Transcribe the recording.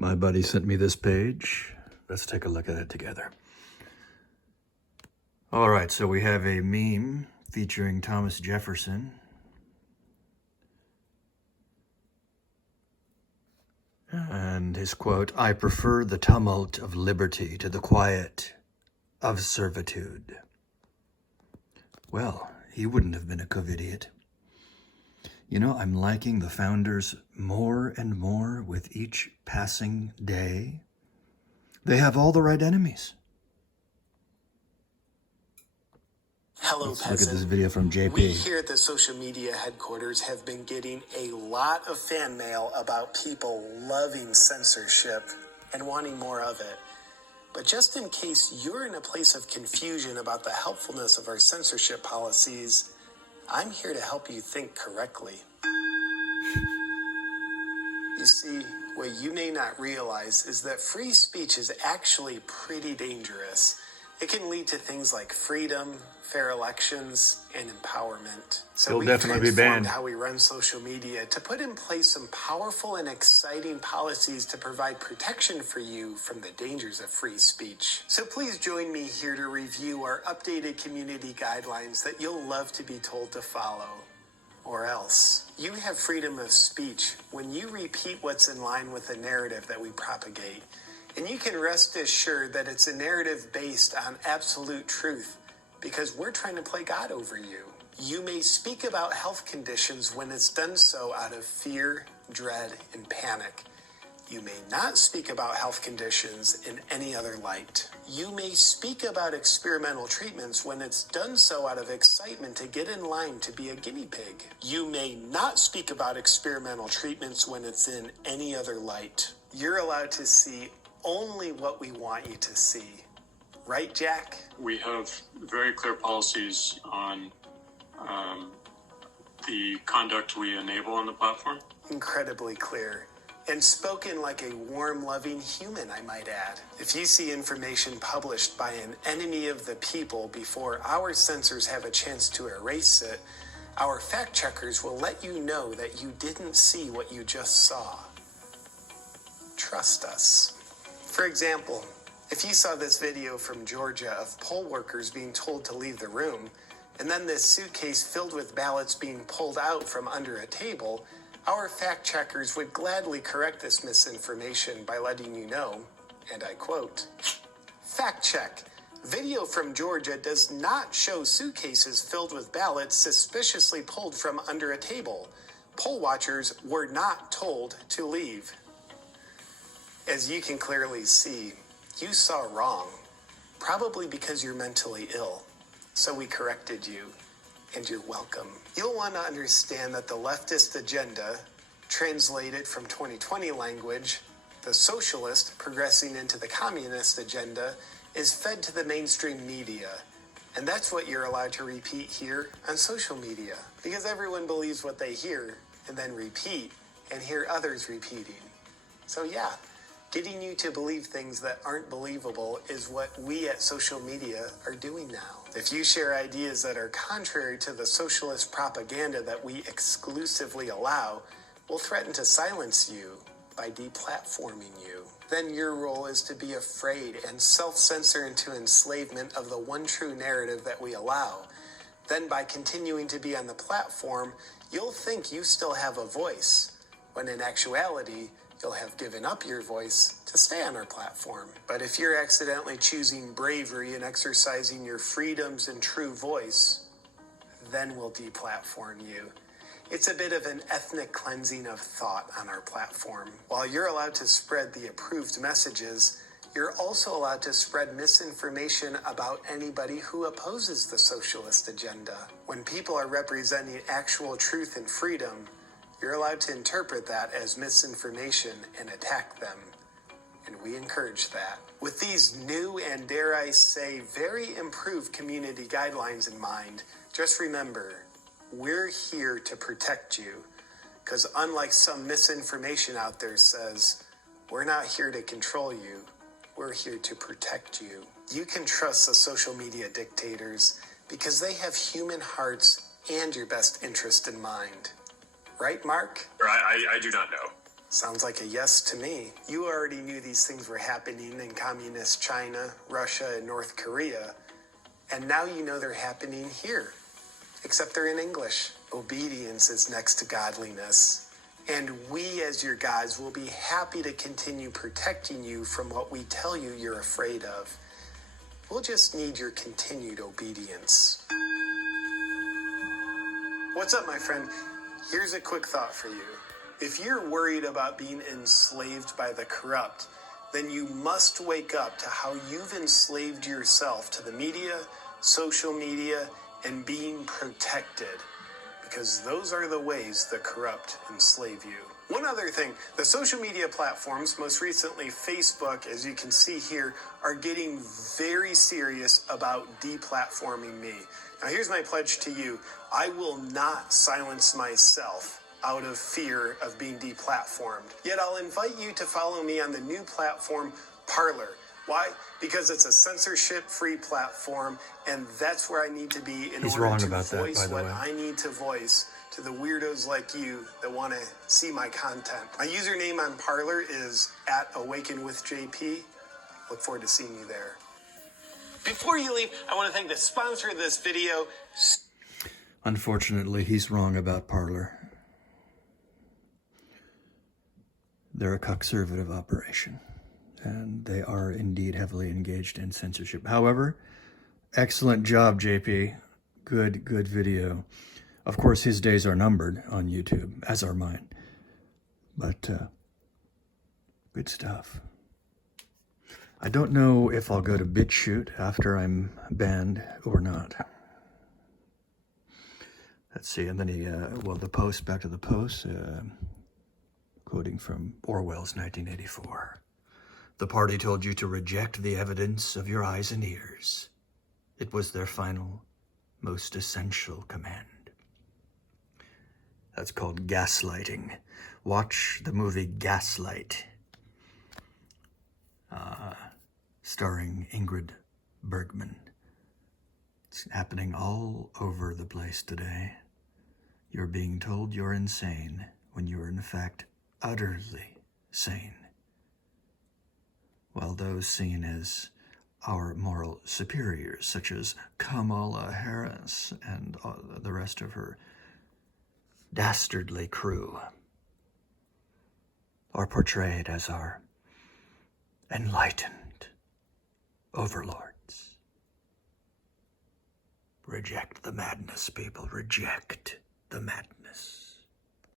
My buddy sent me this page. Let's take a look at it together. All right, so we have a meme featuring Thomas Jefferson. And his quote, "I prefer the tumult of liberty to the quiet of servitude." Well, he wouldn't have been a Covidiot. You know, I'm liking the founders more and more with each passing day. They have all the right enemies. Hello, Let's peasant. look at this video from JP. We here at the social media headquarters have been getting a lot of fan mail about people loving censorship and wanting more of it. But just in case you're in a place of confusion about the helpfulness of our censorship policies, I'm here to help you think correctly. You see, what you may not realize is that free speech is actually pretty dangerous. It can lead to things like freedom, fair elections, and empowerment. So He'll we've definitely be transformed banned. how we run social media to put in place some powerful and exciting policies to provide protection for you from the dangers of free speech. So please join me here to review our updated community guidelines that you'll love to be told to follow. Or else. You have freedom of speech when you repeat what's in line with the narrative that we propagate. And you can rest assured that it's a narrative based on absolute truth, because we're trying to play God over you. You may speak about health conditions when it's done so out of fear, dread, and panic. You may not speak about health conditions in any other light. You may speak about experimental treatments when it's done so out of excitement to get in line to be a guinea pig. You may not speak about experimental treatments when it's in any other light. You're allowed to see only what we want you to see. Right, Jack? We have very clear policies on the conduct we enable on the platform. Incredibly clear. And spoken like a warm, loving human, I might add. If you see information published by an enemy of the people before our censors have a chance to erase it, our fact checkers will let you know that you didn't see what you just saw. Trust us. For example, if you saw this video from Georgia of poll workers being told to leave the room, and then this suitcase filled with ballots being pulled out from under a table, our fact checkers would gladly correct this misinformation by letting you know, and I quote, "Fact check. Video from Georgia does not show suitcases filled with ballots suspiciously pulled from under a table. Poll watchers were not told to leave." As you can clearly see, you saw wrong, probably because you're mentally ill. So we corrected you. And you're welcome. You'll want to understand that the leftist agenda, translated from 2020 language, the socialist progressing into the communist agenda, is fed to the mainstream media. And that's what you're allowed to repeat here on social media, because everyone believes what they hear and then repeat and hear others repeating. So yeah, getting you to believe things that aren't believable is what we at social media are doing now. If you share ideas that are contrary to the socialist propaganda that we exclusively allow, we'll threaten to silence you by deplatforming you. Then your role is to be afraid and self-censor into enslavement of the one true narrative that we allow. Then by continuing to be on the platform, you'll think you still have a voice, when in actuality, you'll have given up your voice to stay on our platform. But if you're accidentally choosing bravery and exercising your freedoms and true voice, then we'll deplatform you. It's a bit of an ethnic cleansing of thought on our platform. While you're allowed to spread the approved messages, you're also allowed to spread misinformation about anybody who opposes the socialist agenda. When people are representing actual truth and freedom, you're allowed to interpret that as misinformation and attack them. And we encourage that. With these new and, dare I say, very improved community guidelines in mind, just remember, we're here to protect you. Because unlike some misinformation out there says, we're not here to control you, we're here to protect you. You can trust the social media dictators because they have human hearts and your best interest in mind. Right, Mark? I do not know. Sounds like a yes to me. You already knew these things were happening in communist China, Russia, and North Korea, and now you know they're happening here. Except they're in English. Obedience is next to godliness. And we, as your guides, will be happy to continue protecting you from what we tell you you're afraid of. We'll just need your continued obedience. What's up, my friend? Here's a quick thought for you. If you're worried about being enslaved by the corrupt, then you must wake up to how you've enslaved yourself to the media, social media, and being protected. Because those are the ways the corrupt enslave you. One other thing, the social media platforms, most recently Facebook, as you can see here, are getting very serious about deplatforming me. Now here's my pledge to you. I will not silence myself out of fear of being deplatformed. Yet I'll invite you to follow me on the new platform, Parler. Why? Because it's a censorship-free platform, and that's where I need to be in order to voice what I need to voice to the weirdos like you that want to see my content. My username on Parler is @AwakenWithJP. Look forward to seeing you there. Before you leave, I want to thank the sponsor of this video. Unfortunately, he's wrong about Parler. They're a conservative operation, and they are indeed heavily engaged in censorship. However, excellent job, JP. Good video. Of course, his days are numbered on YouTube, as are mine. But good stuff. I don't know if I'll go to BitChute after I'm banned or not. Let's see, and then the post, back to the post, quoting from Orwell's 1984. The party told you to reject the evidence of your eyes and ears. It was their final, most essential command. That's called gaslighting. Watch the movie Gaslight, starring Ingrid Bergman. It's happening all over the place today. You're being told you're insane when you're in fact utterly sane. While those seen as our moral superiors, such as Kamala Harris and the rest of her dastardly crew, are portrayed as our enlightened overlords. Reject the madness, people. Reject the madness.